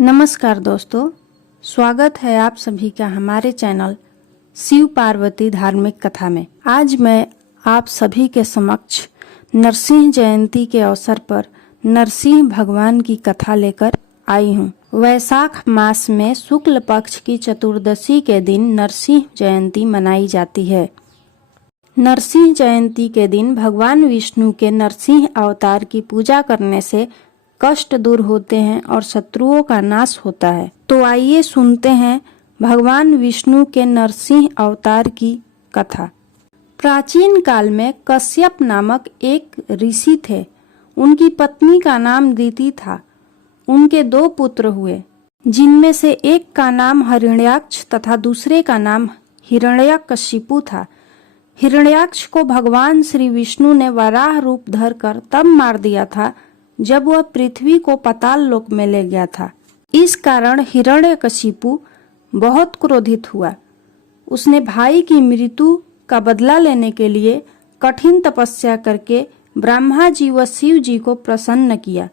नमस्कार दोस्तों, स्वागत है आप सभी का हमारे चैनल शिव पार्वती धार्मिक कथा में। आज मैं आप सभी के समक्ष नरसिंह जयंती के अवसर पर नरसिंह भगवान की कथा लेकर आई हूँ। वैशाख मास में शुक्ल पक्ष की चतुर्दशी के दिन नरसिंह जयंती मनाई जाती है। नरसिंह जयंती के दिन भगवान विष्णु के नरसिंह अवतार की पूजा करने से कष्ट दूर होते हैं और शत्रुओं का नाश होता है। तो आइए सुनते हैं भगवान विष्णु के नरसिंह अवतार की कथा। प्राचीन काल में कश्यप नामक एक ऋषि थे। उनकी पत्नी का नाम दिति था। उनके 2 पुत्र हुए, जिनमें से एक का नाम हिरण्याक्ष तथा दूसरे का नाम हिरण्यकशिपु था। हिरण्याक्ष को भगवान श्री विष्णु ने वराह रूप धरकर तब मार दिया था जब वह पृथ्वी को पाताल लोक में ले गया था। इस कारण हिरण्यकशिपु बहुत क्रोधित हुआ। उसने भाई की मृत्यु का बदला लेने के लिए कठिन तपस्या करके ब्रह्मा जी व शिव जी को प्रसन्न किया।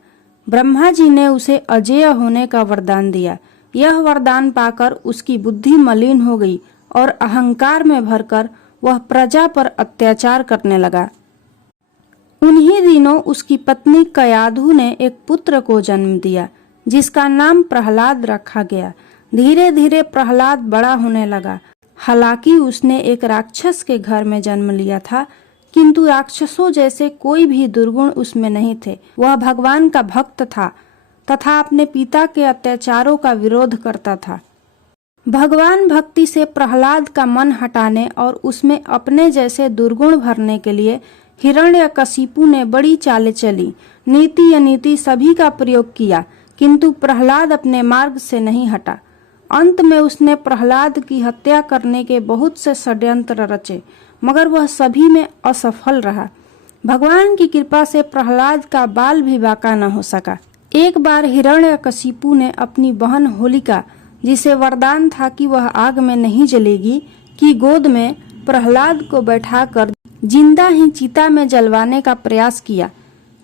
ब्रह्मा जी ने उसे अजेय होने का वरदान दिया। यह वरदान पाकर उसकी बुद्धि मलिन हो गई और अहंकार में भरकर वह प्रजा पर अत्याचार करने लगा। उन्हीं दिनों उसकी पत्नी कयाधु ने एक पुत्र को जन्म दिया, जिसका नाम प्रहलाद रखा गया। धीरे धीरे प्रहलाद बड़ा होने लगा। हालांकि उसने एक राक्षस के घर में जन्म लिया था, किंतु राक्षसों जैसे कोई भी दुर्गुण उसमें नहीं थे। वह भगवान का भक्त था तथा अपने पिता के अत्याचारों का विरोध करता था। भगवान भक्ति से प्रहलाद का मन हटाने और उसमें अपने जैसे दुर्गुण भरने के लिए हिरण्यकशिपु ने बड़ी चालें चली। नीति अनीति सभी का प्रयोग किया, किंतु प्रहलाद अपने मार्ग से नहीं हटा। अंत में उसने प्रहलाद की हत्या करने के बहुत से षड्यंत्र रचे, मगर वह सभी में असफल रहा। भगवान की कृपा से प्रहलाद का बाल भी बाका न हो सका। एक बार हिरण्यकशिपु ने अपनी बहन होलिका, जिसे वरदान था कि वह आग में नहीं जलेगी, की गोद में प्रहलाद को बैठाकर जिंदा ही चिता में जलवाने का प्रयास किया,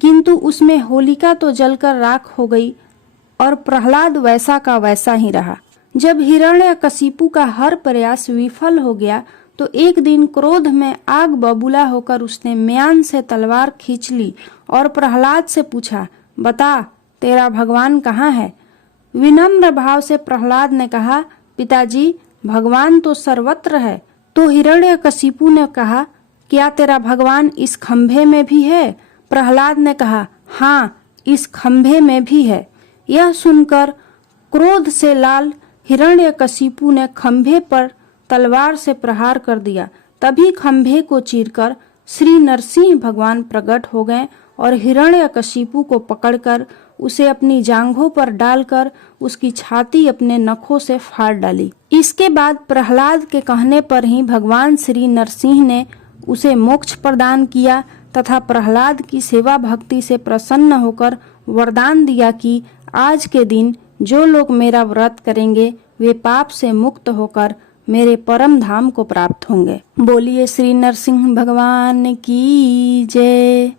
किंतु उसमें होलिका तो जलकर राख हो गई और प्रहलाद वैसा का वैसा ही रहा। जब हिरण्यकशिपु का हर प्रयास विफल हो गया तो एक दिन क्रोध में आग बबूला होकर उसने म्यान से तलवार खींच ली और प्रहलाद से पूछा, बता तेरा भगवान कहाँ है? विनम्र भाव से प्रहलाद ने कहा, पिताजी भगवान तो सर्वत्र है। तो हिरण्यकशिपु ने कहा, क्या तेरा भगवान इस खंभे में भी है? प्रहलाद ने कहा, हाँ, इस खंभे में भी है। यह सुनकर क्रोध से लाल हिरण्यकशिपु ने खंभे पर तलवार से प्रहार कर दिया। तभी खंभे को चीरकर श्री नरसिंह भगवान प्रकट हो गए और हिरण्यकशिपु को पकड़कर उसे अपनी जांघों पर डालकर उसकी छाती अपने नखों से फाड़ डाली। इसके बाद प्रहलाद के कहने पर ही भगवान श्री नरसिंह ने उसे मोक्ष प्रदान किया तथा प्रहलाद की सेवा भक्ति से प्रसन्न होकर वरदान दिया कि आज के दिन जो लोग मेरा व्रत करेंगे वे पाप से मुक्त होकर मेरे परम धाम को प्राप्त होंगे। बोलिए श्री नरसिंह भगवान की जय।